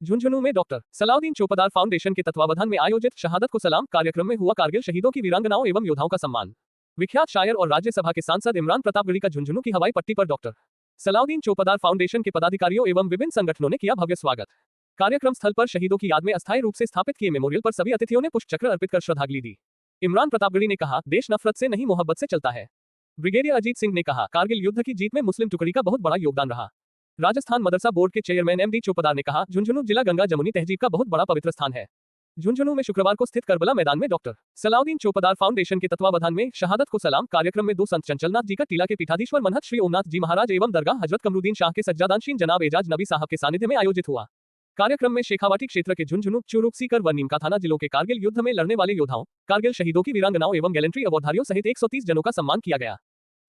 झुंझुनू में doctor Salauddin Chopdar foundation के तत्वावधान में आयोजित शहादत को सलाम कार्यक्रम में हुआ कारगिल शहीदों की वीरांगनाओं एवं योद्धाओं का सम्मान। विख्यात शायर और राज्यसभा के सांसद इमरान प्रतापगढ़ी का झुंझुनू की हवाई पट्टी पर डॉक्टर सलाउद्दीन चोपदार फाउंडेशन के पदाधिकारियों एवं विभिन्न संगठनों ने किया भव्य स्वागत। कार्यक्रम स्थल पर शहीदों की याद में अस्थायी रूप से स्थापित किए मेमोरियल पर सभी अतिथियों ने पुष्पचक्र अर्पित कर श्रद्धांजलि दी। इमरान प्रतापगढ़ी ने कहा, देश नफरत से नहीं मोहब्बत से चलता है। ब्रिगेडियर अजीत सिंह ने कहा, कारगिल युद्ध की जीत में मुस्लिम टुकड़ी का बहुत बड़ा योगदान रहा। राजस्थान मदरसा बोर्ड के चेयरमैन एमडी चोपदार ने कहा, झुंझुनू जिला गंगा जमुनी तहजीब का बहुत बड़ा पवित्र स्थान है। झुंझुनू में शुक्रवार को स्थित करबला मैदान में डॉक्टर सलाउद्दीन चोपदार फाउंडेशन के तत्वावधान में शहादत को सलाम कार्यक्रम में दो संत चंचलनाथ जी का टीला के पीठाधीश्वर मनहत श्री ओमनाथ जी महाराज एवं दरगाह हजरत कमरुद्दीन शाह के सज्जादानशीन जनाब एजाज नबी साहब के सानिध्य में आयोजित हुआ। कार्यक्रम में शेखावाटी क्षेत्र के झुंझुनू, चुरुक, सीकर व नीमका थाना जिलों के कारगिल युद्ध में लड़ने वाले योद्धाओं, कारगिल शहीदों की वीरांगनाओं एवं गैलेंट्री अवॉर्डधारियों सहित 130 जनों का सम्मान किया गया।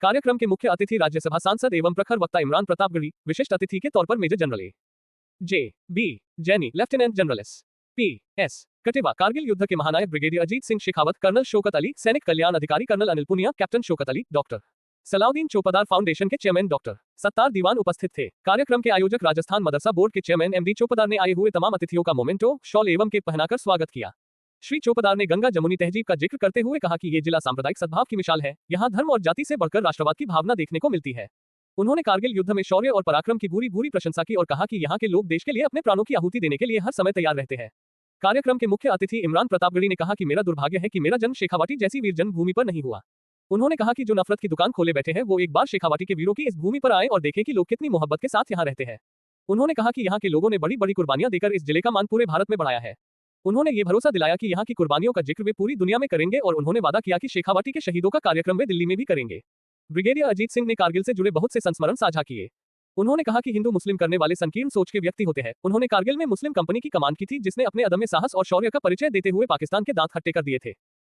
कार्यक्रम के मुख्य अतिथि राज्यसभा सांसद एवं प्रखर वक्ता इमरान प्रतापगढ़ी, विशिष्ट अतिथि के तौर पर major general A J B. Jaini, lieutenant general S P S. Kativa, Kargil युद्ध के महानायक ब्रिगेडियर अजीत सिंह शेखावत, कर्नल शौकत अली, सैनिक कल्याण अधिकारी colonel Anil Punia, captain Shaukat Ali, doctor Salauddin Chopdar foundation के चेयरमैन डॉक्टर सत्तार दीवान उपस्थित थे। कार्यक्रम के आयोजक राजस्थान मदरसा बोर्ड के चेयरमैन एमडी चोपदार ने आए हुए तमाम अतिथियों का मोमेंटो, शॉल एवं केप पहनाकर स्वागत किया। श्री चोपदार ने गंगा जमुनी तहजीब का जिक्र करते हुए कहा कि ये जिला सांप्रदायिक सद्भाव की मिसाल है। यहाँ धर्म और जाति से बढ़कर राष्ट्रवाद की भावना देखने को मिलती है। उन्होंने कारगिल युद्ध में शौर्य और पराक्रम की भूरी प्रशंसा की और कहा कि यहाँ के लोग देश के लिए अपने प्राणों की आहुति देने के लिए हर समय तैयार रहते हैं। कार्यक्रम के मुख्य अतिथि इमरान प्रतापगढ़ी ने कहा कि मेरा दुर्भाग्य है कि मेरा जन्म शेखावाटी जैसी वीर जन्मभूमि पर नहीं हुआ। उन्होंने कहा कि जो नफरत की दुकान खोले बैठे हैं वो एक बार शेखावाटी के वीरों की इस भूमि पर आए और देखें कि लोग कितनी मोहब्बत के साथ यहाँ रहते हैं। उन्होंने कहा कि यहाँ के लोगों ने बड़ी बड़ी कुर्बानियां देकर इस जिले का मान पूरे भारत में बढ़ाया है। उन्होंने ये भरोसा दिलाया कि यहाँ की कुर्बानियों का जिक्र वे पूरी दुनिया में करेंगे और उन्होंने वादा किया कि शेखावाटी के शहीदों का कार्यक्रम वे दिल्ली में भी करेंगे। ब्रिगेडियर अजीत सिंह ने कारगिल से जुड़े बहुत से संस्मरण साझा किए। उन्होंने कहा कि हिंदू मुस्लिम करने वाले संकीर्ण सोच के व्यक्ति होते हैं। उन्होंने कारगिल में मुस्लिम कंपनी की कमान की थी जिसने अपने अदम्य साहस और शौर्य का परिचय देते हुए पाकिस्तान के दांत खट्टे कर दिए थे।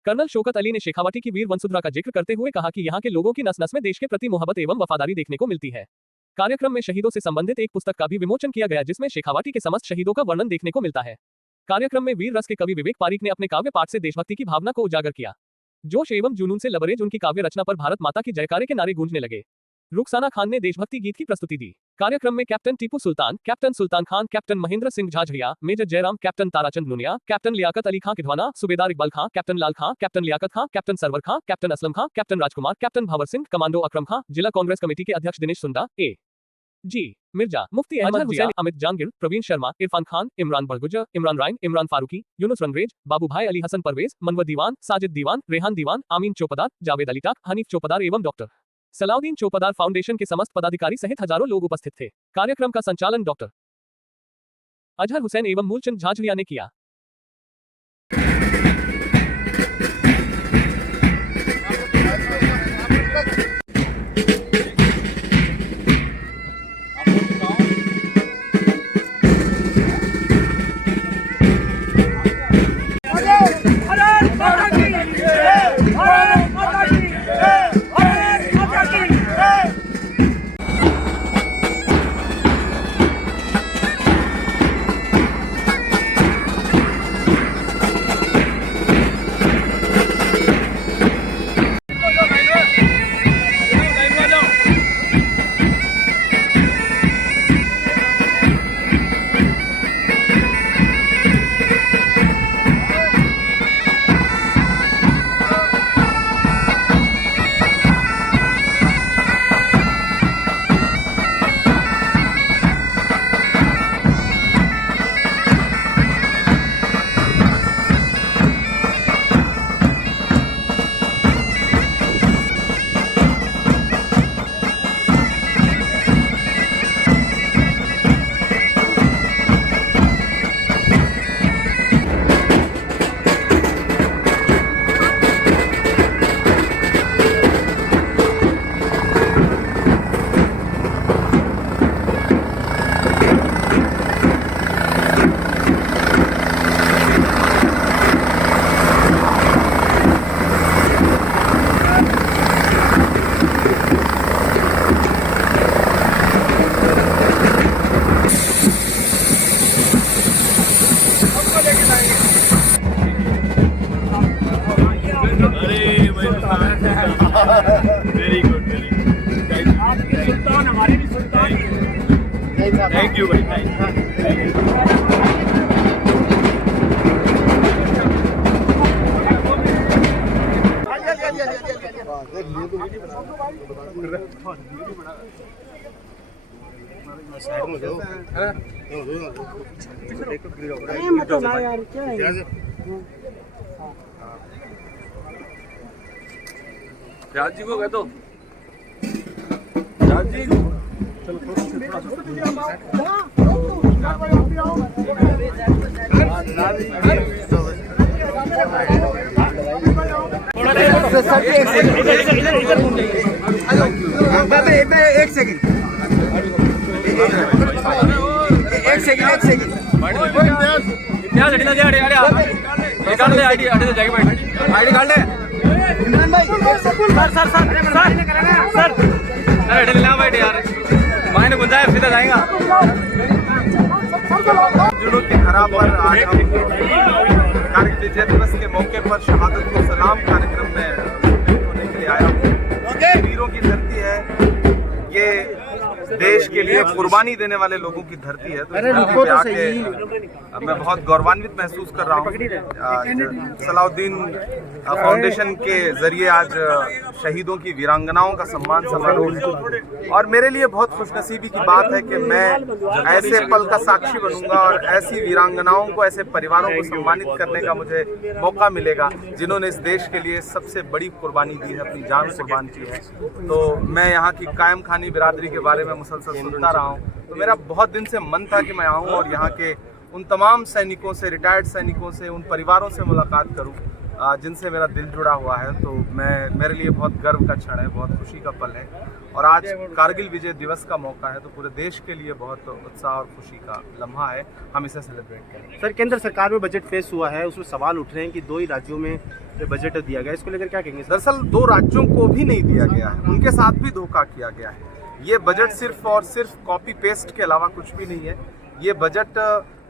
कर्नल शौकत अली ने शेखावाटी की वीर वंसुधरा का जिक्र करते हुए कहा कि यहाँ के लोगों की नस नस में देश के प्रति मोहब्बत एवं वफादारी देखने को मिलती है। कार्यक्रम में शहीदों से संबंधित एक पुस्तक का भी विमोचन किया गया जिसमें शेखावाटी के समस्त शहीदों का वर्णन देखने को मिलता है। कार्यक्रम में वीर रस के कवि विवेक पारीक ने अपने काव्य पाठ से देशभक्ति की भावना को उजागर किया। जोश एवं जुनून से लबरेज उनकी काव्य रचना पर भारत माता की जयकारे के नारे गूंजने लगे। रुखसाना खान ने देशभक्ति गीत की प्रस्तुति दी। कार्यक्रम में captain Tipu Sultan, captain Sultan Khan, captain Mahendra Singh Jhajharia, major Jairam, captain Tarachand Nunia, captain Liyaqat Ali Khan Kidhwana, Subedar Iqbal Khan, captain Lal Khan, captain Liyaqat Khan, captain Sarwar Khan, captain Aslam Khan, captain Rajkumar, captain Bhanwar Singh, commando Akram Khan, जिला कांग्रेस कमेटी के अध्यक्ष दिनेश सुंदा, ए.जी. मिर्जा, मुफ्ती अहमद हुसैन, अमित जांगिर, प्रवीण शर्मा, इरफान खान, इमरान बड़गुजर, इमरान राइन, इमरान फारूकी, यूनुस रंगरेज, बाबू भाई अली हसन परवेज, मनवर दीवान, साजिद दीवान, रेहान दीवान, आमीन चोपदार, जावेद अली टाक, हनीफ चोपदार एवं डॉक्टर सलाउद्दीन चोपदार फाउंडेशन के समस्त पदाधिकारी सहित हजारों लोग उपस्थित थे। कार्यक्रम का संचालन डॉक्टर अजहर हुसैन एवं मूलचंद झाझड़िया ने किया। वेरी गुड आपकी सुल्तान हमारी भी सुल्तान ही है। थैंक यू भाई, थैंक यू। राज जी को कह दो, राज जी को एक सेकंड निकाल ले आईडी आईडी जाके बैठ आईडी निकाल ले इमरान भाई सर अरे ले ला बैठ यार माइंड गुंजा है सीधा जाएगा जुनून की धरा पर आज हम कारगिल विजय दिवस के मौके पर शहादत को सलाम कार्यक्रम में होने के लिए आया हूँ। वीरों की धरती है ये, देश के लिए कुर्बानी देने वाले लोगों की धरती है। तो इस धरती पे आके मैं बहुत गौरवान्वित महसूस कर रहा हूँ। सलाउद्दीन फाउंडेशन के जरिए आज शहीदों की वीरांगनाओं का सम्मान समारोह है और मेरे लिए बहुत खुशनसीबी की बात है कि मैं ऐसे पल का साक्षी बनूंगा और ऐसी वीरांगनाओं को, ऐसे परिवारों को सम्मानित करने का मुझे मौका मिलेगा जिन्होंने इस देश के लिए सबसे बड़ी कुर्बानी दी है, अपनी जान कुर्बान की है। तो मैं यहाँ की कायम खानी बिरादरी के बारे में मुसलसल सुनता रहा हूँ, तो मेरा बहुत दिन से मन था कि मैं आऊँ और यहाँ के उन तमाम सैनिकों से, रिटायर्ड सैनिकों से, उन परिवारों से मुलाकात करूँ जिनसे मेरा दिल जुड़ा हुआ है। तो मेरे लिए बहुत गर्व का क्षण है, बहुत खुशी का पल है और आज कारगिल विजय दिवस का मौका है, तो पूरे देश के लिए बहुत उत्साह और खुशी का लम्हा है। हम इसे सेलिब्रेट करें। सर, केंद्र सरकार में बजट पेश हुआ है, उसमें सवाल उठ रहे हैं कि 2 ही राज्यों में बजट दिया गया, इसको लेकर क्या कहेंगे? दरअसल 2 राज्यों को भी नहीं दिया गया है, उनके साथ भी धोखा किया गया है। ये बजट सिर्फ और सिर्फ कॉपी पेस्ट के अलावा कुछ भी नहीं है। ये बजट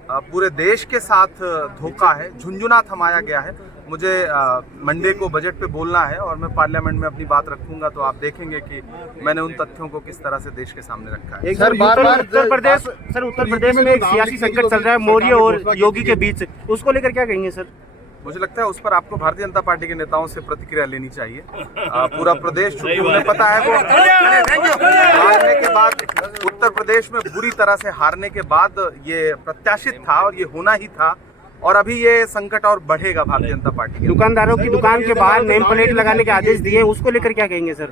पूरे देश के साथ धोखा है, झुंझुना थमाया गया है। मुझे मंडे को बजट पे बोलना है और मैं पार्लियामेंट में अपनी बात रखूंगा, तो आप देखेंगे कि मैंने उन तथ्यों को किस तरह से देश के सामने रखा है। उत्तर प्रदेश में एक सियासी संकट चल रहा है मौर्य और योगी के बीच, उसको लेकर क्या कहेंगे सर? मुझे लगता है उस पर आपको भारतीय जनता पार्टी के नेताओं से प्रतिक्रिया लेनी चाहिए। पूरा प्रदेश, चूंकि उन्हें पता है वो हारने के बाद, उत्तर प्रदेश में बुरी तरह से हारने के बाद ये प्रत्याशित था और ये होना ही था और अभी ये संकट और बढ़ेगा भारतीय जनता पार्टी के। दुकानदारों की दुकान के बाहर नेम प्लेट लगाने के आदेश दिए, उसको लेकर क्या कहेंगे सर?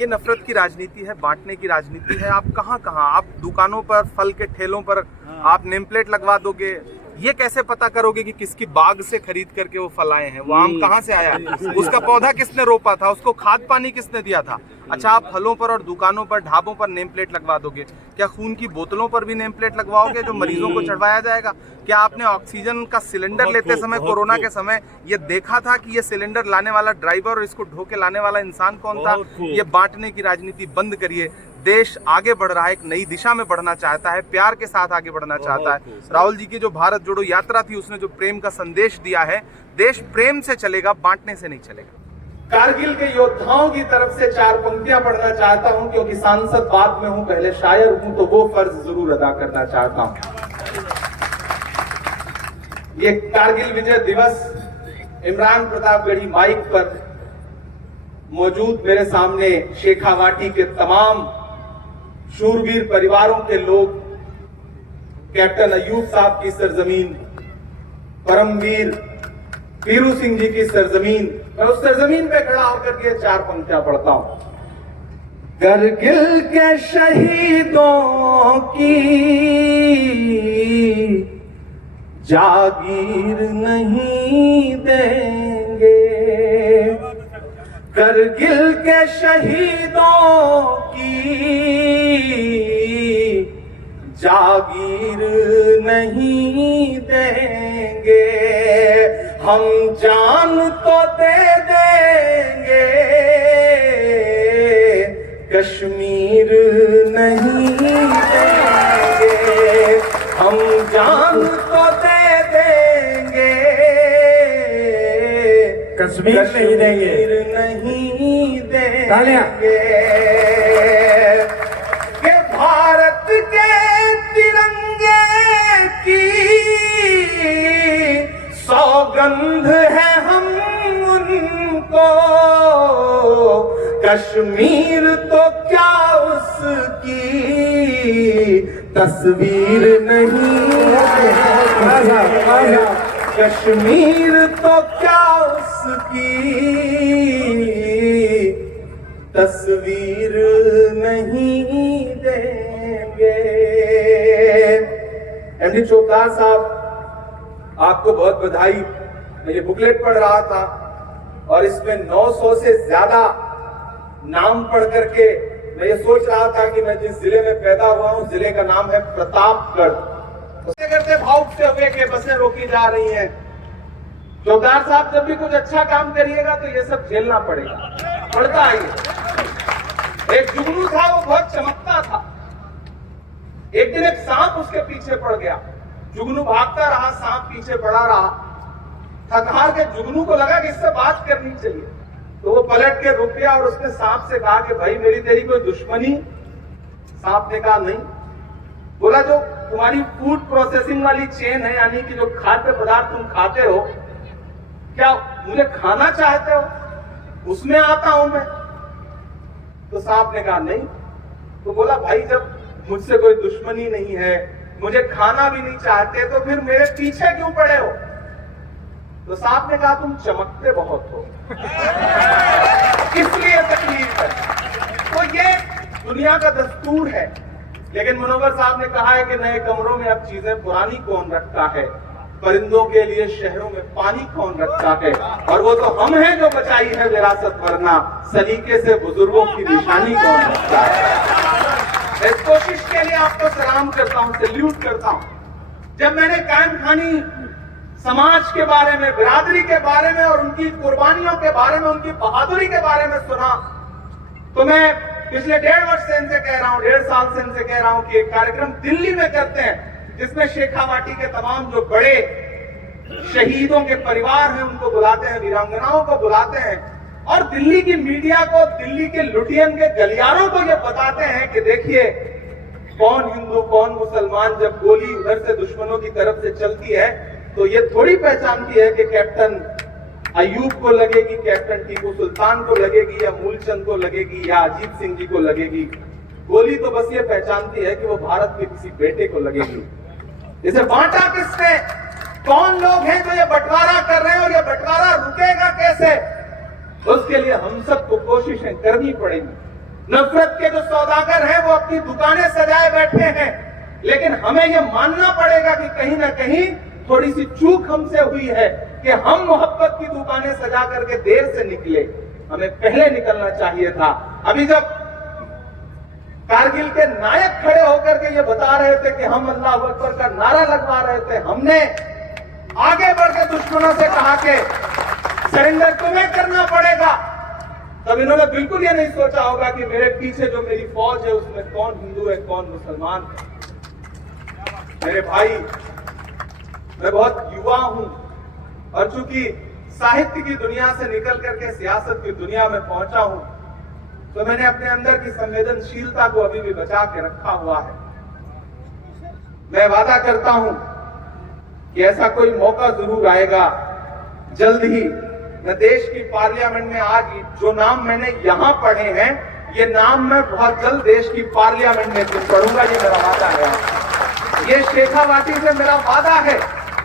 ये नफरत की राजनीति है, बांटने की राजनीति है। आप कहाँ आप दुकानों पर, फल के ठेलों पर आप नेम प्लेट लगवा दोगे, ये कैसे पता करोगे कि किसकी बाग से खरीद करके वो फल आए हैं? वो आम कहाँ से आया, उसका पौधा किसने रोपा था, उसको खाद पानी किसने दिया था? अच्छा, आप फलों पर और दुकानों पर, ढाबों पर नेम प्लेट लगवा दोगे, क्या खून की बोतलों पर भी नेम प्लेट लगवाओगे जो मरीजों को चढ़वाया जाएगा? क्या आपने ऑक्सीजन का सिलेंडर लेते समय, कोरोना के समय, ये देखा था कि ये सिलेंडर लाने वाला ड्राइवर और इसको ढो के लाने वाला इंसान कौन था? ये बांटने की राजनीति बंद करिए। देश आगे बढ़ रहा है, एक नई दिशा में बढ़ना चाहता है, प्यार के साथ आगे बढ़ना चाहता है। राहुल जी की जो भारत जोड़ो यात्रा थी, उसने जो प्रेम का संदेश दिया है, देश प्रेम से चलेगा, बांटने से नहीं चलेगा। कारगिल के योद्धाओं की तरफ से 4 पंक्तियां पढ़ना चाहता हूं, क्योंकि सांसद बाद में हूं, पहले शायर हूं, तो वो फर्ज जरूर अदा करना चाहता हूं। ये कारगिल विजय दिवस इमरान प्रतापगढ़ी माइक पर मौजूद मेरे सामने शेखावाटी के तमाम शूरवीर परिवारों के लोग, कैप्टन अयूब साहब की सरजमीन, परमवीर पीरू सिंह जी की सरजमीन, मैं उस सरजमीन पे खड़ा होकर के 4 पंक्तियां पढ़ता हूं। कारगिल के शहीदों की जागीर नहीं देंगे, कारगिल के शहीदों की जागीर नहीं देंगे, हम जान तो दे देंगे, कश्मीर नहीं देंगे, हम जान तो दे देंगे, कश्मीर नहीं देंगे, नहीं देंगे। कि भारत के तिरंगे की सौगंध है हम उनको, कश्मीर तो क्या उसकी तस्वीर नहीं कश्मीर तो क्या उसकी तस्वीर नहीं देंगे। एमडी चोपदार साहब, आपको बहुत बधाई। मैं ये बुकलेट पढ़ रहा था और इसमें 900 से ज्यादा नाम पढ़ करके मैं ये सोच रहा था कि मैं जिस जिले में पैदा हुआ हूं, जिले का नाम है प्रतापगढ़। उसके करते भाव से हुए कि बसें रोकी जा रही हैं। चौधरी साहब, जब भी कुछ अच्छा काम करिएगा तो ये सब झेलना पड़ेगा, पड़ता है। एक जुगनू था, वो बहुत चमकता था। एक दिन एक सांप उसके पीछे पड़ गया। जुगनू भागता रहा, सांप पीछे पड़ा रहा। थक हार के जुगनू को लगा कि इससे बात करनी चाहिए, तो वो पलट के रुक गया और उसने सांप से कहा कि भाई मेरी तेरी कोई दुश्मनी? सांप ने कहा नहीं। बोला जो तुम्हारी फूड प्रोसेसिंग वाली चेन है, यानी कि जो खाद्य पदार्थ तुम खाते हो, क्या मुझे खाना चाहते हो? उसमें आता हूं मैं। तो सांप ने कहा नहीं। तो बोला भाई जब मुझसे कोई दुश्मनी नहीं है, मुझे खाना भी नहीं चाहते, तो फिर मेरे पीछे क्यों पड़े हो? तो सांप ने कहा तुम चमकते बहुत हो, इसलिए तकलीफ है। तो ये दुनिया का दस्तूर है। लेकिन मनोहर साहब ने कहा है कि नए कमरों में अब चीजें पुरानी कौन रखता है, परिंदों के लिए शहरों में पानी कौन रखता है, और वो तो हम हैं जो बचाई है विरासत, वरना सलीके से बुजुर्गों की निशानी कौन रखता है। इस कोशिश के लिए आपको सलाम करता हूं, सैल्यूट करता हूं। जब मैंने कायम खानी समाज के बारे में, बिरादरी के बारे में और उनकी कुर्बानियों के बारे में, उनकी बहादुरी के बारे में सुना, तो मैं पिछले 1.5 वर्ष से इनसे कह रहा हूं, 1.5 साल से इनसे कह रहा हूं कि एक कार्यक्रम दिल्ली में करते हैं जिसमें शेखावाटी के तमाम जो बड़े शहीदों के परिवार हैं उनको बुलाते हैं, वीरांगनाओं को बुलाते हैं, और दिल्ली की मीडिया को, दिल्ली के लुटियन के गलियारों को ये बताते हैं कि देखिए कौन हिंदू कौन मुसलमान, जब गोली उधर से दुश्मनों की तरफ से चलती है तो ये थोड़ी पहचानती है कि कैप्टन अयूब को लगेगी, कैप्टन टीपू सुल्तान को लगेगी, या मूलचंद को लगेगी, या अजीत सिंह जी को लगेगी। गोली तो बस ये पहचानती है कि वो भारत के किसी बेटे को लगेगी। इसे बांटा किसने? कौन लोग हैं जो ये बंटवारा कर रहे हैं, और ये बंटवारा रुकेगा कैसे? उसके लिए हम सबको कोशिशें करनी पड़ेगी। नफरत के जो सौदागर हैं वो अपनी दुकानें सजाए बैठे हैं, लेकिन हमें ये मानना पड़ेगा कि कहीं ना कहीं थोड़ी सी चूक हमसे हुई है कि हम मोहब्बत की दुकानें सजा करके देर से निकले, हमें पहले निकलना चाहिए था। अभी जब कारगिल के नायक खड़े होकर के ये बता रहे थे कि हम अल्लाह अकबर का नारा लगवा रहे थे, हमने आगे बढ़कर दुश्मनों से कहा कि सरेंडर तुम्हें करना पड़ेगा, तब इन्होंने बिल्कुल ये नहीं सोचा होगा कि मेरे पीछे जो मेरी फौज है उसमें कौन हिंदू है कौन मुसलमान। मेरे भाई, मैं बहुत युवा हूं, और चूंकि साहित्य की दुनिया से निकल करके सियासत की दुनिया में पहुंचा हूं, तो मैंने अपने अंदर की संवेदनशीलता को अभी भी बचा के रखा हुआ है। मैं वादा करता हूं कि ऐसा कोई मौका जरूर आएगा जल्द ही। मैं देश की पार्लियामेंट में आज जो नाम मैंने यहां पढ़े हैं, ये नाम मैं बहुत जल्द देश की पार्लियामेंट में पढ़ूंगा, ये मेरा वादा है। ये शेखावाटी से मेरा वादा है,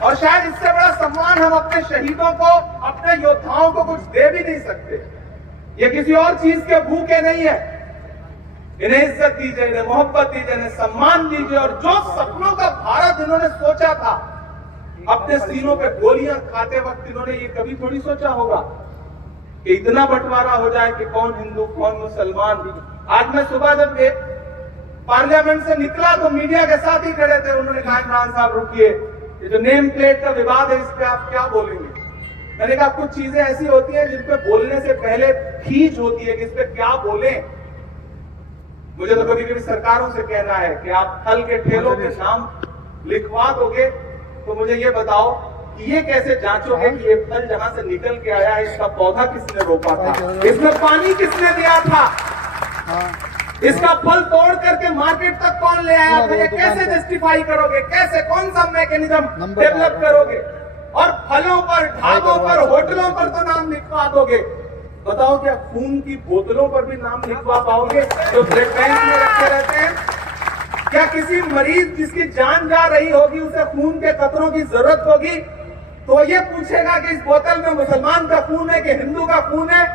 और शायद इससे बड़ा सम्मान हम अपने शहीदों को, अपने योद्धाओं को कुछ दे भी नहीं सकते। ये किसी और चीज के भूखे नहीं है। इन्हें इज्जत दीजिए, इन्हें मोहब्बत दीजिए, इन्हें सम्मान दीजिए, और जो सपनों का भारत इन्होंने सोचा था, अपने सीनों पे गोलियां खाते वक्त इन्होंने ये कभी थोड़ी सोचा होगा कि इतना बंटवारा हो जाए कि कौन हिंदू कौन मुसलमान। आज मैं सुबह जब पार्लियामेंट से निकला तो मीडिया के साथ ही खड़े थे, उन्होंने कहा इमरान साहब रुकिए, ये जो नेम प्लेट का विवाद है इस पे आप क्या बोलेंगे? मैंने कहा कुछ चीजें ऐसी होती हैं जिन पे बोलने से पहले खींच होती है कि इस पे क्या बोलें। मुझे तो कभी कभी सरकारों से कहना है कि आप फल के ठेलों के नाम लिखवा दोगे, तो मुझे ये बताओ कि ये कैसे जांचोगे कि ये फल जहां से निकल के आया है, इसका पौधा किसने रोपा था, इसमें पानी किसने दिया था, इसका फल तोड़ करके मार्केट तक कौन ले आया था, ये कैसे जस्टिफाई करोगे? कैसे, कौन सा मैकेनिज्म डेवलप करोगे? और फलों पर, ढाबों पर, होटलों पर तो नाम लिखवा दोगे, बताओ क्या खून की बोतलों पर भी नाम लिखवा पाओगे जो ब्लड बैंक में रखे रहते हैं? क्या किसी मरीज जिसकी जान जा रही होगी, उसे खून के कतरों की जरूरत होगी, तो ये पूछेगा कि इस बोतल में मुसलमान का खून है कि हिंदू का खून है?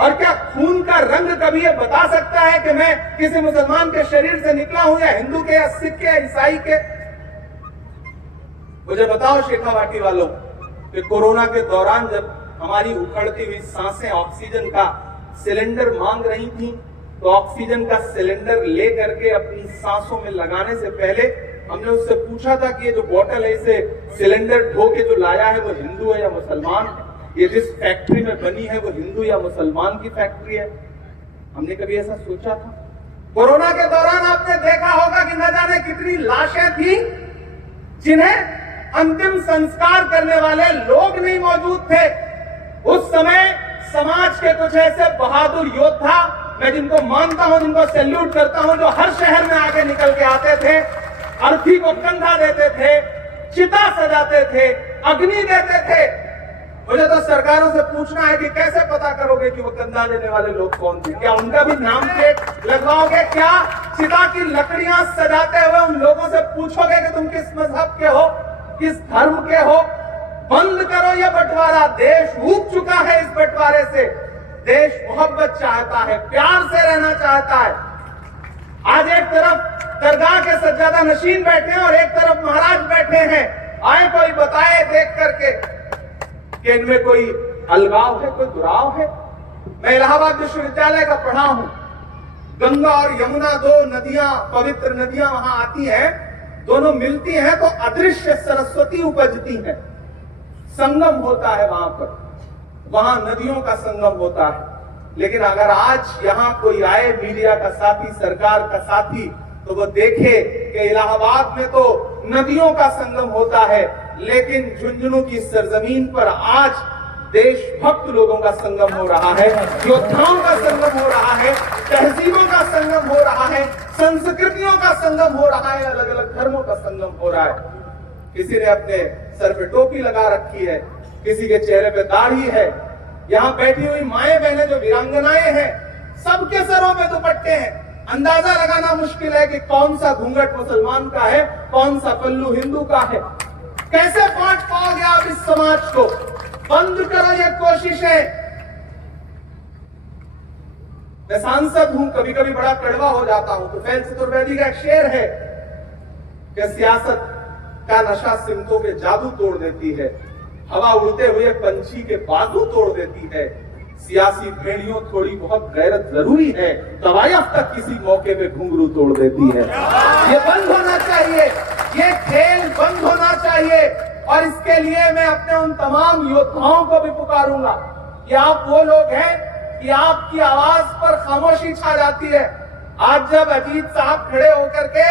और क्या खून का रंग कभी ये बता सकता है कि मैं किसी मुसलमान के शरीर से निकला हूं या हिंदू के या सिख के या ईसाई के? मुझे बताओ शेखावाटी वालों कि कोरोना के दौरान जब हमारी उखड़ती हुई सांसें ऑक्सीजन का सिलेंडर मांग रही थी, तो ऑक्सीजन का सिलेंडर ले करके अपनी सांसों में लगाने से पहले हमने उससे पूछा था कि ये जो बोतल है, इसे सिलेंडर ढो के जो लाया है वो हिंदू है या मुसलमान? ये जिस फैक्ट्री में बनी है वो हिंदू या मुसलमान की फैक्ट्री है? हमने कभी ऐसा सोचा था? कोरोना के दौरान आपने देखा होगा कि न जाने कितनी लाशें थी जिन्हें अंतिम संस्कार करने वाले लोग नहीं मौजूद थे। उस समय समाज के कुछ ऐसे बहादुर योद्धा, मैं जिनको मानता हूं, जिनको सैल्यूट करता हूं, जो हर शहर में आगे निकल के आते थे, अर्थी को कंधा देते थे, चिता सजाते थे, अग्नि देते थे। मुझे तो सरकारों से पूछना है कि कैसे पता करोगे कि वो कंधा देने वाले लोग कौन थे? क्या उनका भी नाम प्लेट लगवाओगे? क्या चिता की लकड़ियां सजाते हुए उन लोगों से पूछोगे कि तुम किस मजहब के हो, किस धर्म के हो? बंद करो ये बंटवारा। देश ऊब चुका है इस बंटवारे से। देश मोहब्बत चाहता है, प्यार से रहना चाहता है। आज एक तरफ दरगाह के सज्जादा नशीन बैठे हैं और एक तरफ महाराज बैठे हैं। आए कोई बताए देख करके कि इनमें कोई अलगाव है, कोई दुराव है? मैं इलाहाबाद विश्वविद्यालय का पढ़ा हूं। गंगा और यमुना दो नदियां, पवित्र नदियां वहां आती हैं, दोनों मिलती हैं तो अदृश्य सरस्वती उपजती है। संगम होता है वहां पर, वहां नदियों का संगम होता है। लेकिन अगर आज यहां कोई आए मीडिया का साथी, सरकार का साथी, तो वो देखे कि इलाहाबाद में तो नदियों का संगम होता है, लेकिन झुंझुनू की सरजमीन पर आज देशभक्त लोगों का संगम हो रहा है, योद्धाओं का संगम हो रहा है, तहजीबों का संगम हो रहा है, संस्कृतियों का संगम हो रहा है, अलग अलग धर्मों का संगम हो रहा है। किसी ने अपने सर पे टोपी लगा रखी है, किसी के चेहरे पे दाढ़ी है। यहाँ बैठी हुई माएं बहनें जो वीरांगनाएं हैं, सबके सरों पे दुपट्टे हैं। अंदाजा लगाना मुश्किल है कि कौन सा घूंघट मुसलमान का है, कौन सा पल्लू हिंदू का है। कैसे बांट पाओगे आप इस समाज को? बंद करो ये कोशिशें। मैं सांसद हूं, कभी कभी बड़ा कड़वा हो जाता हूं। तो फैल चतुर्वेदी का एक शेर है कि सियासत का नशा सिमतों के जादू तोड़ देती है, हवा उड़ते हुए पंछी के बाजू तोड़ देती है। सियासी भेड़ियों थोड़ी बहुत गैरत जरूरी है, तवायफ तक किसी मौके पे घुंघरू तोड़ देती है। ये बंद होना चाहिए, ये खेल बंद होना चाहिए। और इसके लिए मैं अपने उन तमाम योद्धाओं को भी पुकारूंगा कि आप वो लोग हैं कि आपकी आवाज पर खामोशी छा जाती है। आज जब अजीत साहब खड़े होकर के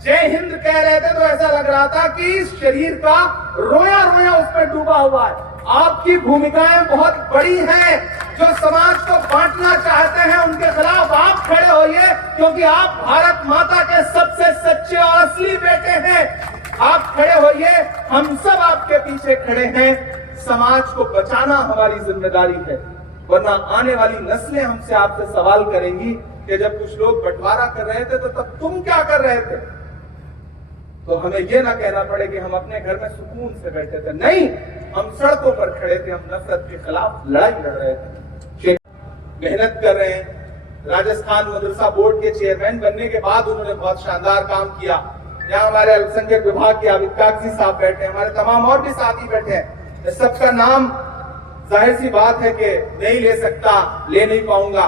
जय हिंद कह रहे थे तो ऐसा लग रहा था कि इस शरीर का रोया रोया उस पर डूबा हुआ है। आपकी भूमिकाएं बहुत बड़ी हैं। जो समाज को बांटना चाहते हैं उनके खिलाफ आप खड़े होइए, क्योंकि आप भारत माता के सबसे सच्चे और असली बेटे हैं। आप खड़े होइए, हम सब आपके पीछे खड़े हैं। समाज को बचाना हमारी जिम्मेदारी है, वरना आने वाली नस्लें हमसे आपसे सवाल करेंगी कि जब कुछ लोग बंटवारा कर रहे थे तो तब तुम क्या कर रहे थे? तो हमें यह ना कहना पड़े कि हम अपने घर में सुकून से बैठे थे। नहीं, हम सड़कों पर खड़े थे, हम नफरत के खिलाफ लड़ाई लड़ रहे थे, मेहनत कर रहे हैं। राजस्थान मदरसा बोर्ड के चेयरमैन बनने के बाद उन्होंने बहुत शानदार काम किया। यहाँ हमारे अल्पसंख्यक विभाग के आबिद कागजी साहब बैठे हैं, हमारे तमाम और भी साथी बैठे हैं। सबका नाम जाहिर सी बात है कि नहीं ले सकता, ले नहीं पाऊंगा।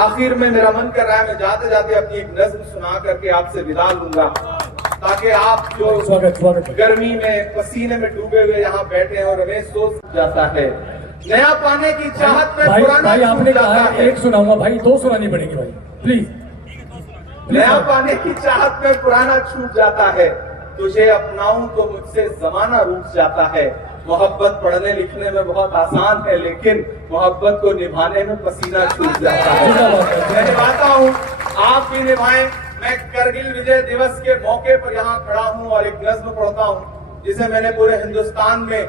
आखिर में मेरा मन कर रहा है मैं जाते जाते अपनी एक नज्म सुना करके आपसे विदा लूंगा, ताकि आप जो गर्मी में पसीने में डूबे हुए यहाँ बैठे हैं और हमें सोच जाता है, नया पाने की चाहत में पुराना भाई आपने कहा एक सुनाऊंगा भाई, दो सुनानी पड़ेगी भाई प्लीज। नया पाने की चाहत में पुराना छूट जाता है, तुझे अपनाऊं तो मुझसे जमाना रूठ जाता है। मोहब्बत पढ़ने लिखने में बहुत आसान है, लेकिन मोहब्बत को निभाने में पसीना छूट जाता है। मैं निभाता हूँ, आप भी निभाएं। मैं करगिल विजय दिवस के मौके पर यहाँ खड़ा हूँ और एक नज्म पढ़ता हूँ जिसे मैंने पूरे हिंदुस्तान में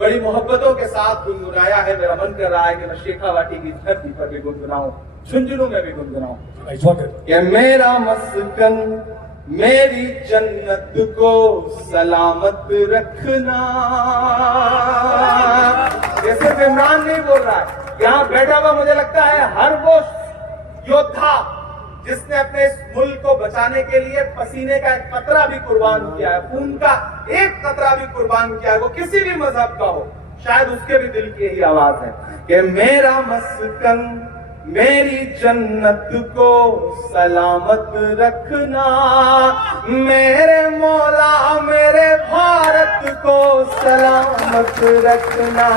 बड़ी मोहब्बतों के साथ गुनगुनाया है। मेरा मन कर रहा है कि मैं शेखावाटी की धरती पर भी गुनगुनाऊं। झुंझुनू में भी गुनगुनाऊं भाई स्वागत। कि मेरा मस्कन मेरी जन्नत को सलामत रखना। ये सिर्फ इमरान नहीं बोल रहा है, यहाँ बैठा हुआ मुझे लगता है हर वो योद्धा जिसने अपने इस मुल्क को बचाने के लिए पसीने का एक कतरा भी कुर्बान किया है, खून का एक कतरा भी कुर्बान किया है, वो किसी भी मजहब का हो, शायद उसके भी दिल की यही आवाज है कि मेरा मस्कन मेरी जन्नत को सलामत रखना। मेरे मौला मेरे भारत को सलामत रखना।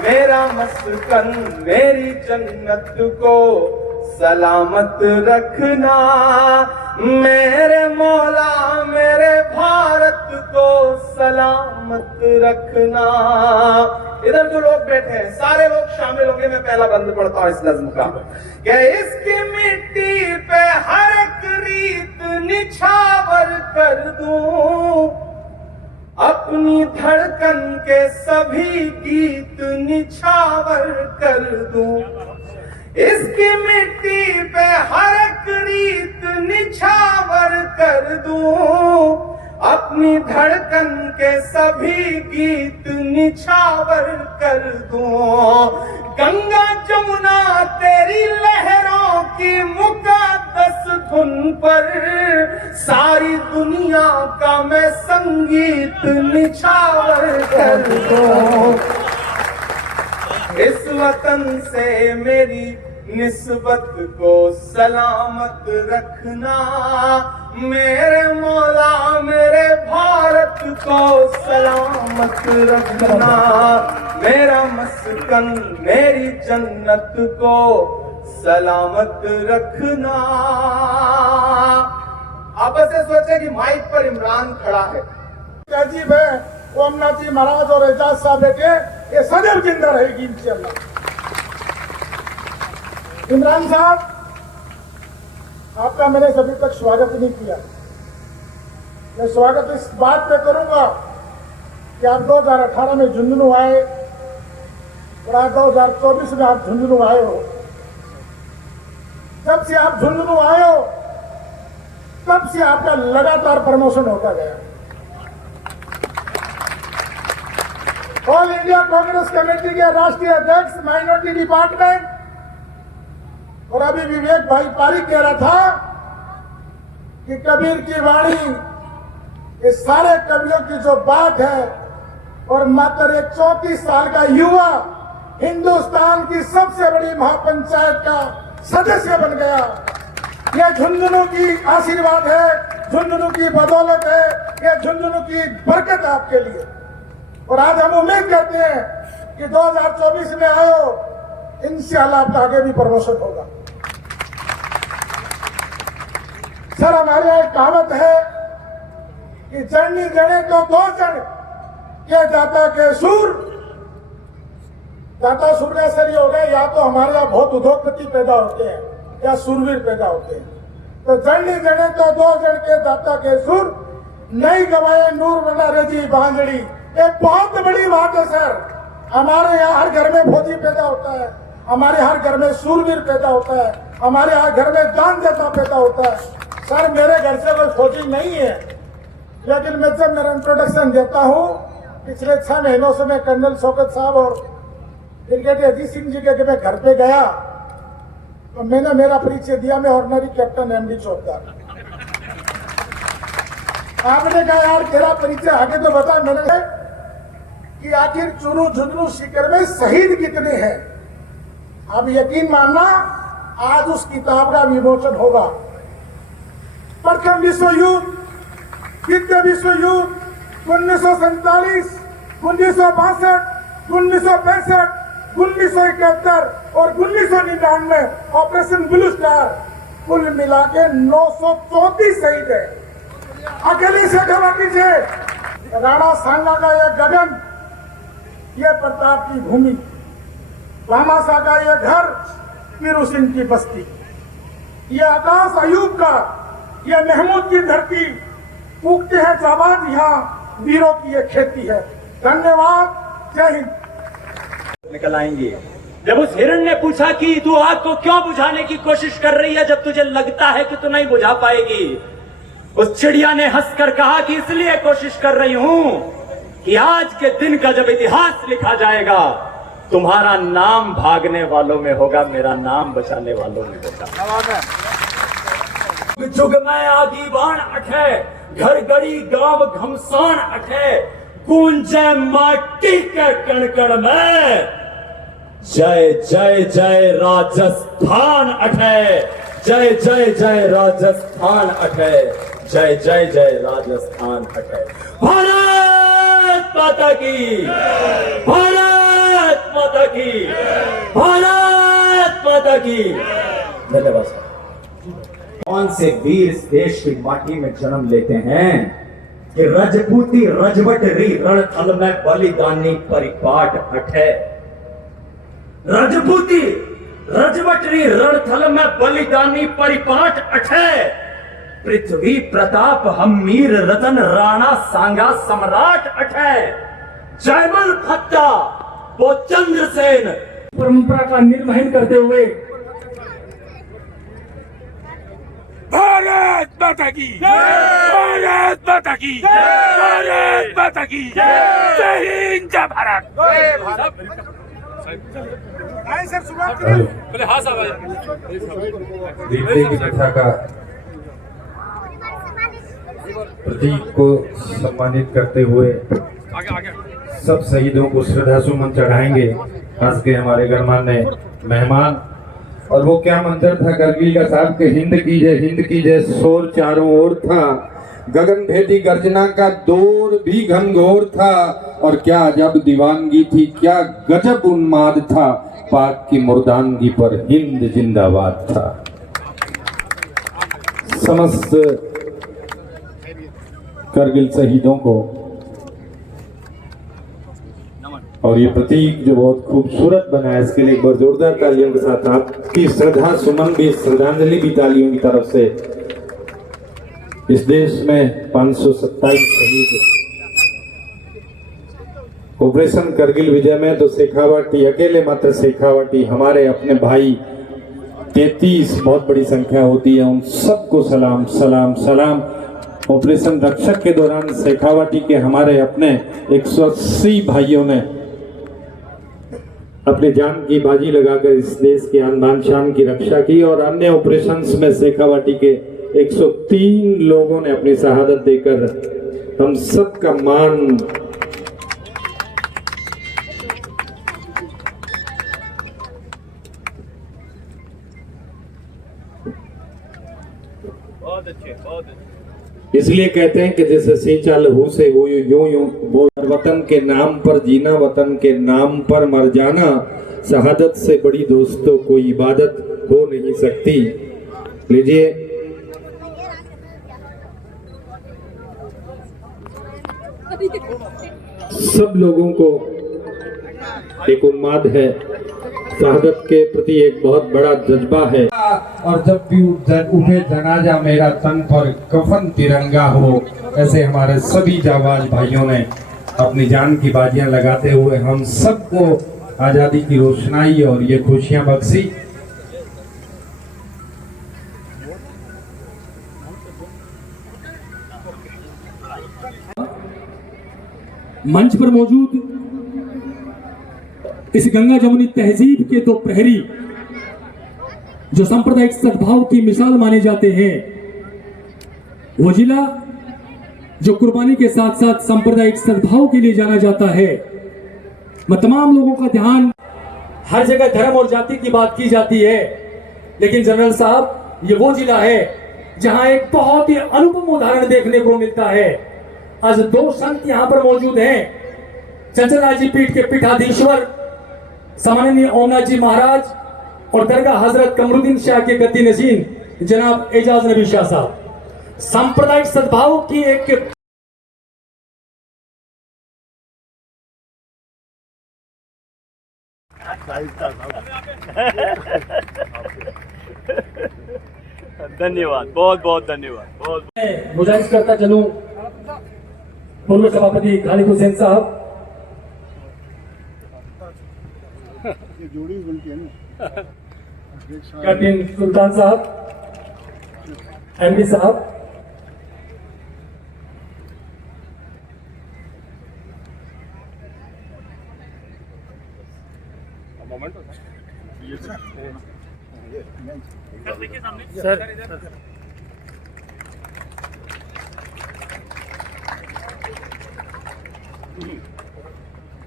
मेरा मस्कन मेरी जन्नत को सलामत रखना। मेरे मौला मेरे भारत को सलामत रखना। इधर जो लोग बैठे हैं सारे लोग शामिल होंगे। मैं पहला बंद पढ़ता हूं इस नज्म का कि इसकी मिट्टी पे हर एक रीत निछावर कर दूं, अपनी धड़कन के सभी गीत निछावर कर दूं। इसकी मिट्टी पे हर एक रीत निछावर कर दूं, अपनी धड़कन के सभी गीत निछावर कर दूं। गंगा जमुना तेरी लहरों की मुकद्दस धुन पर सारी दुनिया का मैं संगीत निछावर कर दूं। इस वतन से मेरी निस्बत को सलामत रखना। मेरे मौला मेरे भारत को सलामत रखना। मेरा मस्कन मेरी जन्नत को सलामत रखना। आप ऐसे सोचे कि माइक पर इमरान खड़ा है। अजीब है वो अमनाथ जी महाराज और एजाज साहब बेटे ये सदैव जिंदा रहेगी इंशाअल्लाह। इमरान साहब आपका मैंने अभी तक स्वागत नहीं किया। मैं स्वागत इस बात पे करूंगा कि आप 2018 में झुंझुनू आए और आज 2024 में आप झुंझुनू आए हो। जब से आप झुंझुनू आए हो तब से आपका लगातार प्रमोशन होता गया। ऑल इंडिया कांग्रेस कमेटी के राष्ट्रीय अध्यक्ष माइनॉरिटी डिपार्टमेंट, और अभी विवेक भाई पारिक कह रहा था कि कबीर की वाणी इस सारे कवियों की जो बात है, और मात्र एक 34 साल का युवा हिंदुस्तान की सबसे बड़ी महापंचायत का सदस्य बन गया। यह झुंझुनू की आशीर्वाद है, झुंझुनू की बदौलत है, यह झुंझुनू की बरकत है आपके लिए। और आज हम उम्मीद करते हैं कि 2024 में आए हो, इंशाअल्लाह आपका आगे भी प्रमोशन होगा। सर हमारे यहाँ एक कहावत है कि जड़नी जड़े तो दो जड़ के दाता के सूर। दाता सूर का असर ये हो गया, या तो हमारे यहाँ बहुत उद्योगपति पैदा होते हैं या सूरवीर पैदा होते हैं। तो जड़नी जड़े तो दो जड़ के दाता के सूर, नहीं गवाए नूर बना रजी बांझड़ी। एक बहुत बड़ी बात है सर। हमारे यहाँ हर घर में फौजी पैदा होता है, हमारे हर घर में सूरवीर पैदा होता है, हमारे हर घर में जान देता पैदा होता है। सर मेरे घर से कोई फौजी नहीं है, लेकिन मैं जब मेरा इंट्रोडक्शन देता हूँ, पिछले 6 महीनों से मैं कर्नल शौकत साहब और ब्रिगेडियर अजीत सिंह जी के मैं घर पे गया तो मैंने मेरा परिचय दिया। मैं ऑर्डिनरी कैप्टन एमडी चौधरी। आपने कहा यार तेरा परिचय आगे तो बता। मैंने कहा कि आखिर चुरू झुंझुनू सीकर में शहीद कितने हैं। अब यकीन मानना आज उस किताब का विमोचन होगा। प्रथम विश्व युद्ध, द्वितीय विश्व युद्ध, 1947, 1962, 1965, 1971 और 1999 ऑपरेशन ब्लू स्टार, कुल मिला के 934 शहीद है। अकेली शेखावती से राणा सांगा का यह गगन, यह प्रताप की भूमि, भामाशाह का यह घर, पीरू सिंह की बस्ती, यह आकाश अयूब का, यह महमूद की धरती, उगते हैं जाबाज यहाँ, वीरों की यह खेती है। धन्यवाद, जय हिंद। निकल आएंगे जब उस हिरण ने पूछा कि तू आग को क्यों बुझाने की कोशिश कर रही है जब तुझे लगता है कि तू नहीं बुझा पाएगी, उस चिड़िया ने हंसकर कहा कि इसलिए कोशिश कर रही हूं कि आज के दिन का जब इतिहास लिखा जाएगा, तुम्हारा नाम भागने वालों में होगा, मेरा नाम बचाने वालों में होगा। जुग में आगी बाण अठे, घर गड़ी गांव घमसान अठे, गूंजे माटी के कणकण में जय जय जय राजस्थान अठे, जय जय जय राजस्थान अठे, जय जय जय राजस्थान अठे। भारत माता की, भारत माता की, भारत माता की। धन्यवाद। कौन से वीर इस देश की माटी में जन्म लेते हैं कि रजपूती रजवटरी रणथल में बलिदानी परिपाट अठे, रजपूती रजवटरी रणथल में बलिदानी परिपाट अठे, पृथ्वी प्रताप हमीर रतन राणा सांगा सम्राट अठे, जयमल भत्ता वो चंद्रसेन परंपरा का निर्वहन करते हुए भारत माता की, भारत माता की, भारत माता की, जय हिंद जय भारत। बोले हाँ साहब। दीप्ति की कथा का प्रतीक को सम्मानित करते हुए आगे आगे सब शहीदों को श्रद्धा सुमन चढ़ाएंगे। खास के हमारे गणमान्य मेहमान। और वो क्या मंत्र था करगिल का साहब के, हिंद की जय शोर चारों ओर था, गगन भेदी गर्जना का दौर भी घनघोर था, और क्या अजब दीवानगी थी, क्या गजब उन्माद था, पाक की मुर्दानगी पर हिंद जिंदाबाद था। समस्त करगिल शहीदों को और ये प्रतीक जो बहुत खूबसूरत बना है, इसके लिए एक बार जोरदार तालियों के साथ आपकी श्रद्धा सुमन भी, श्रद्धांजलि भी तालियों की तरफ से। इस देश में 527 शहीद ऑपरेशन करगिल विजय में, तो शेखावाटी अकेले मात्र शेखावाटी हमारे अपने भाई 33 बहुत बड़ी संख्या होती है, उन सबको सलाम सलाम सलाम। ऑपरेशन रक्षक के दौरान शेखावाटी के हमारे अपने 180 भाइयों ने अपनी जान की बाजी लगाकर इस देश की आन बान शान की रक्षा की, और अन्य ऑपरेशंस में शेखावाटी के 103 लोगों ने अपनी शहादत देकर हम सबका मान बहुत अच्छे बहुत अच्छे। इसलिए कहते हैं कि जैसे सिंचा लहू से वो यूं यूं वो, वतन के नाम पर जीना, वतन के नाम पर मर जाना, शहादत से बड़ी दोस्तों कोई इबादत हो नहीं सकती। लीजिए सब लोगों को एक उन्माद है, शहादत के प्रति एक बहुत बड़ा जज्बा है। और जब भी उठे जनाजा मेरा तन पर कफन तिरंगा हो, ऐसे हमारे सभी जाबाज भाइयों ने अपनी जान की बाजियां लगाते हुए हम सबको आजादी की रोशनाई और ये खुशियां बख्शी। मंच पर मौजूद इस गंगा जमुनी तहजीब के दो प्रहरी जो सांप्रदायिक सद्भाव की मिसाल माने जाते हैं, वो जिला जो कुर्बानी के साथ साथ सांप्रदायिक सद्भाव के लिए जाना जाता है। मैं तमाम लोगों का ध्यान, हर जगह धर्म और जाति की बात की जाती है, लेकिन जनरल साहब ये वो जिला है जहां एक बहुत ही अनुपम उदाहरण देखने को मिलता है। आज दो संत यहाँ पर मौजूद हैं, चंचलराज जी पीठ के पीठाधीश्वर सामान्य ओमनाथ जी महाराज और दरगाह हजरत कमरुद्दीन शाह के गद्दी नशीन जनाब एजाज नबी शाह साहब। सांप्रदायिक सद्भाव की एक धन्यवाद, बहुत बहुत धन्यवाद। बहुत गुजारिश करता चलूं पूर्व सभापति खालिद हुसैन साहब कैप्टन सुल्तान साहब, एमडी साहब,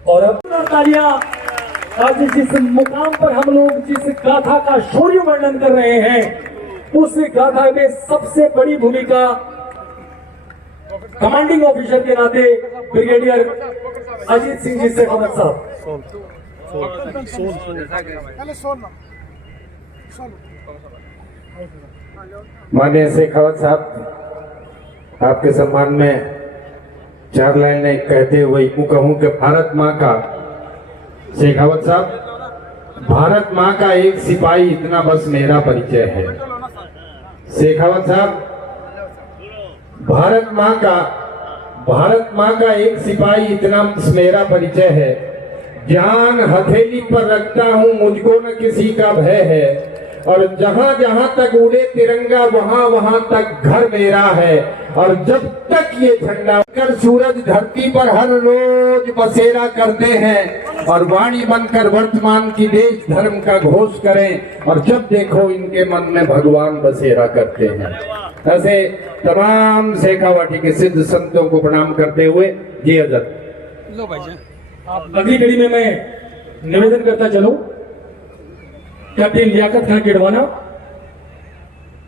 और अब तालियां। आज जिस मुकाम पर हम लोग जिस गाथा का शौर्य वर्णन कर रहे हैं, उस गाथा में सबसे बड़ी भूमिका कमांडिंग ऑफिसर के नाते ब्रिगेडियर अजीत सिंह जी शेखावत साहब। माननीय शेखावत साहब, आपके सम्मान में 4 लाइनें कहते हुए यूं कहूं कि भारत माँ का, शेखावत साहब, भारत माँ का एक सिपाही इतना बस मेरा परिचय है। शेखावत साहब, भारत माँ का एक सिपाही इतना बस मेरा परिचय है। जान हथेली पर रखता हूँ, मुझको न किसी का भय है, और जहाँ जहाँ तक उड़े तिरंगा वहाँ वहाँ तक घर मेरा है। और जब तक ये झंडा कर सूरज धरती पर हर रोज बसेरा करते हैं, और वाणी बनकर वर्तमान की देश धर्म का घोष करें, और जब देखो इनके मन में भगवान बसेरा करते हैं। ऐसे तमाम शेखावाटी के सिद्ध संतों को प्रणाम करते हुए जी हजरत। अगली कड़ी में मैं निवेदन करता चलूं, कैप्टन लियाकत खान किडवाना,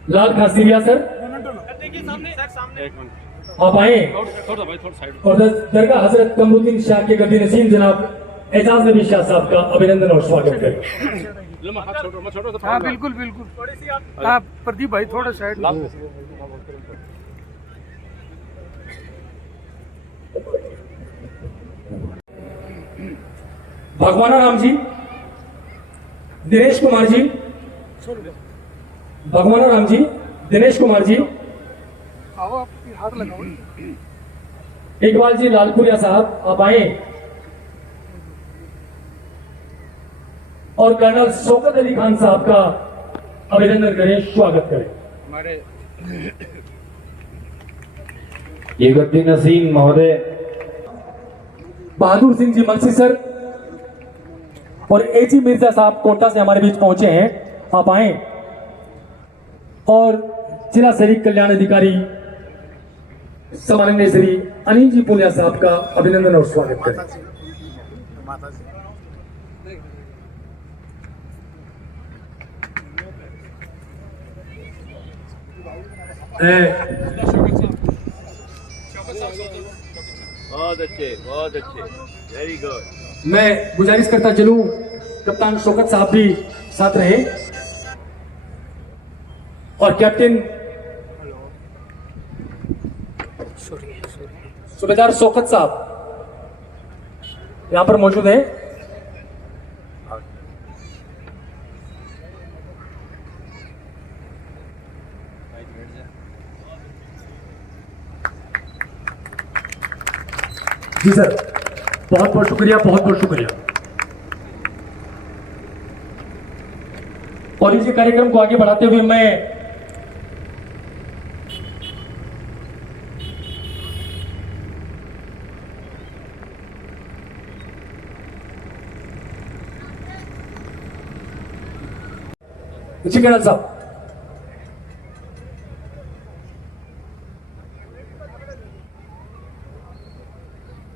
लाल खान सिरिया सर, आप आए, और दरगाह हजरत कमरुद्दीन शाह के गद्दी नसीम जनाब एजाज नबी शाह साहब का अभिनंदन और स्वागत करें। हाँ बिल्कुल बिल्कुल। आप प्रदीप भाई थोड़ा साइड। भगवाना राम जी, दिनेश कुमार जी, भगवाना राम जी, दिनेश कुमार जी, हाथ लगाओ। इकबाल जी लालपुरिया साहब, आप आए, और कर्नल शौकत अली खान साहब का अभिनंदन करें, स्वागत करें। ये गद्दी नसीम महोदय, बहादुर सिंह जी मनसी सर और एजी मिर्जा साहब कोटा से हमारे बीच पहुंचे हैं, आप आए, और जिला सैनिक कल्याण अधिकारी सम्माननीय श्री अनिल जी पुनिया साहब का अभिनंदन और स्वागत करें। बहुत अच्छे, वेरी गुड। मैं गुजारिश करता चलूं, कप्तान शौकत साहब भी साथ रहे, और कैप्टन सूबेदार शौकत साहब यहां पर मौजूद हैं। जी सर, बहुत बहुत शुक्रिया, बहुत बहुत शुक्रिया। और इस कार्यक्रम को आगे बढ़ाते हुए मैं जी कर्नल साहब,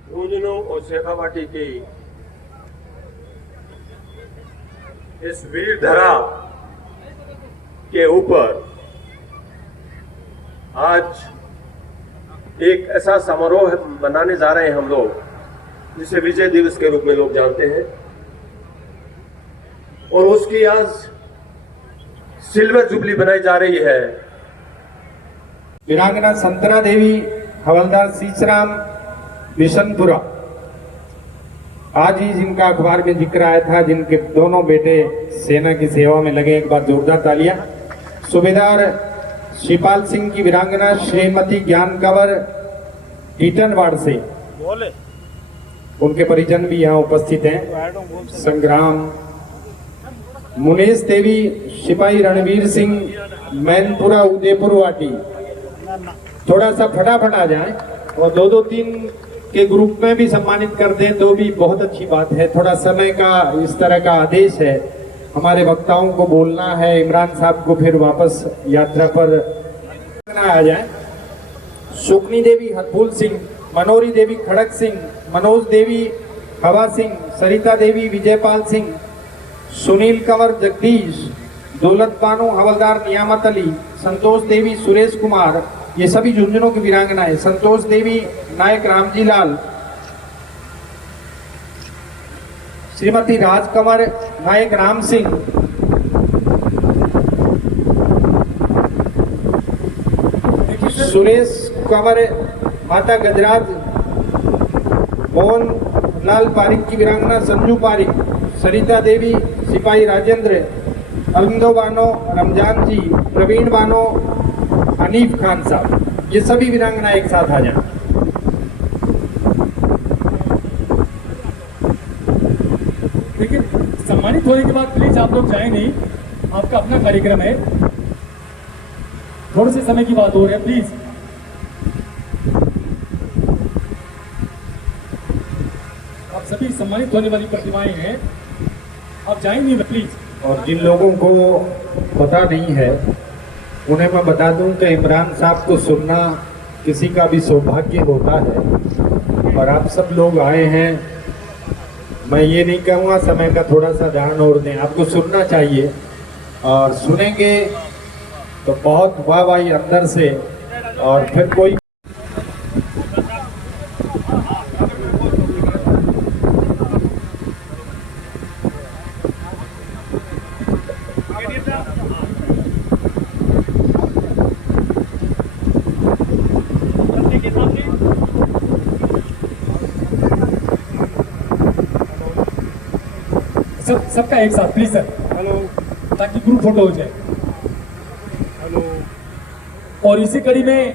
झुंझुनू और शेखावाटी की इस वीर धरा के ऊपर आज एक ऐसा समारोह मनाने जा रहे हैं हम लोग, जिसे विजय दिवस के रूप में लोग जानते हैं, और उसकी आज सिल्वर जुबली बनाई जा रही है। वीरांगना संतरा देवी, हवलदार सीचराम बिशनपुरा, आज ही जिनका अखबार में जिक्र आया था, जिनके दोनों बेटे सेना की सेवा में लगे, एक बार जोरदार तालियां। सूबेदार शिवपाल सिंह की वीरांगना श्रीमती ज्ञान कंवर टीटनवाड़ से, उनके परिजन भी यहाँ उपस्थित हैं। संग्राम मुनेश देवी, सिपाही रणवीर सिंह, मैनपुरा उदयपुर वाटी। थोड़ा सा फटाफट आ जाएं और दो दो तीन के ग्रुप में भी सम्मानित कर दें तो भी बहुत अच्छी बात है। थोड़ा समय का इस तरह का आदेश है, हमारे वक्ताओं को बोलना है, इमरान साहब को फिर वापस यात्रा पर आ जाए। सुकनी देवी हरफूल सिंह, मनोरी देवी खड़क सिंह, मनोज देवी हवा सिंह, सरिता देवी विजयपाल सिंह, सुनील कंवर जगदीश, दौलत बानो हवलदार नियामत अली, संतोष देवी सुरेश कुमार, ये सभी झुंझुनों की वीरांगनाएं। संतोष देवी नायक रामजी लाल, श्रीमती राज कंवर नायक राम सिंह, सुरेश कंवर माता गजराज, मोहन लाल पारिक की वीरांगना संजू पारिक, सरिता देवी सिपाही राजेंद्र, अरविंदो बानो रमजान जी, प्रवीण बानो हनीफ खान साहब, ये सभी वीरांगना एक साथ आ जाए। देखिए, सम्मानित होने के बाद प्लीज आप लोग जाए नहीं, आपका अपना कार्यक्रम है, थोड़े से समय की बात हो रही है, प्लीज। आप सभी सम्मानित होने वाली प्रतिमाएं हैं, आप जाए नहीं प्लीज। और जिन लोगों को पता नहीं है उन्हें मैं बता दूं कि इमरान साहब को सुनना किसी का भी सौभाग्य होता है और आप सब लोग आए हैं। मैं ये नहीं कहूँगा समय का थोड़ा सा ध्यान और दें, आपको सुनना चाहिए और सुनेंगे तो बहुत वाहवाही अंदर से, और फिर कोई सबका एक साथ प्लीज सर, हेलो, ताकि ग्रुप फोटो हो जाए। हेलो। और इसी कड़ी में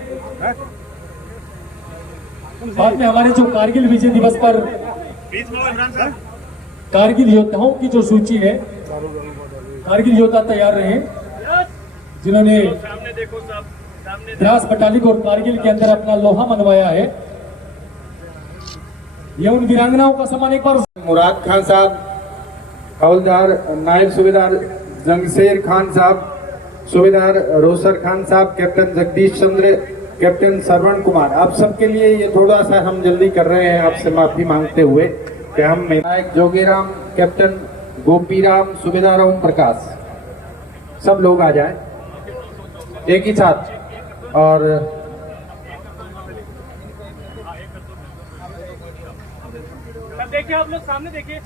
बाद में हमारे जो कारगिल विजय दिवस पर कारगिल योद्धाओं की जो सूची है, कारगिल योद्धा तैयार रहे जिन्होंने द्रास बटालिक और कारगिल के अंदर अपना लोहा मनवाया है, ये उन वीरांगनाओं का सम्मान एक बार। मुराद खान साहब, हवलदार नायब सूबेदार जंगशेर खान साहब, सूबेदार रोसर खान साहब, कैप्टन जगदीश चंद्र, कैप्टन श्रवण कुमार, आप सबके लिए ये थोड़ा सा हम जल्दी कर रहे हैं, आपसे माफी मांगते हुए कि हम नायक जोगीराम, कैप्टन गोपीराम, सूबेदार ओम प्रकाश, सब लोग आ जाएं एक ही साथ। और देखिए, आप लोग सामने देखिए।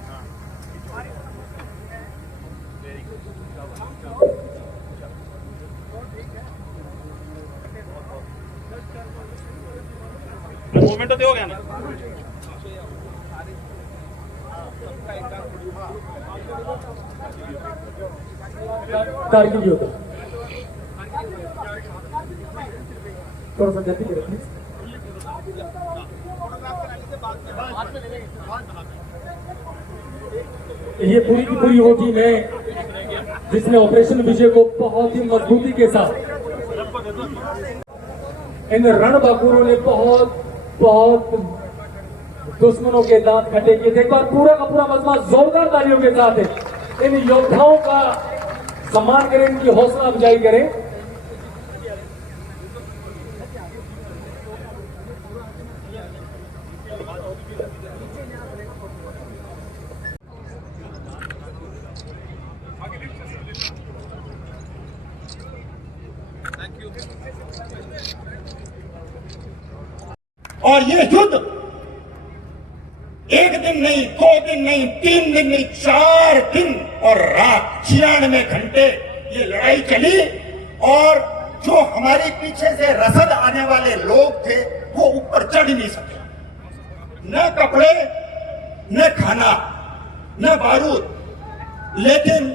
मूवमेंट तो हो गया ना। कारगिल योद्धा थोड़ा सा जल्दी करें प्लीज। ये पूरी की पूरी वो टीम है जिसने ऑपरेशन विजय को बहुत ही मजबूती के साथ, इन रणबांकुरों ने बहुत दुश्मनों के दांत खट्टे किए थे। एक बार पूरा का पूरा मजमा जोरदार तालियों के साथ है। इन योद्धाओं का सम्मान करें, इनकी हौसला अफजाई करें। और ये युद्ध एक दिन नहीं, 2 दिन नहीं, 3 दिन नहीं, 4 दिन और रात 96 घंटे ये लड़ाई चली। और जो हमारे पीछे से रसद आने वाले लोग थे वो ऊपर चढ़ नहीं सके, न कपड़े, न खाना, न बारूद। लेकिन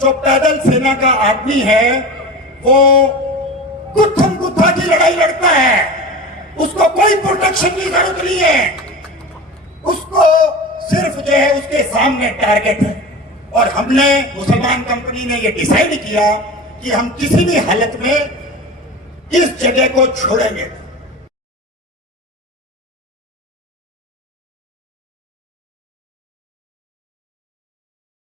जो पैदल सेना का आदमी है वो गुत्थम गुत्था की लड़ाई लड़ता है, उसको कोई प्रोटेक्शन की जरूरत नहीं है, उसको जो है उसके सामने टारगेट है। और हमने मुसलमान कंपनी ने ये डिसाइड किया कि हम किसी भी हालत में इस जगह को छोड़ेंगे।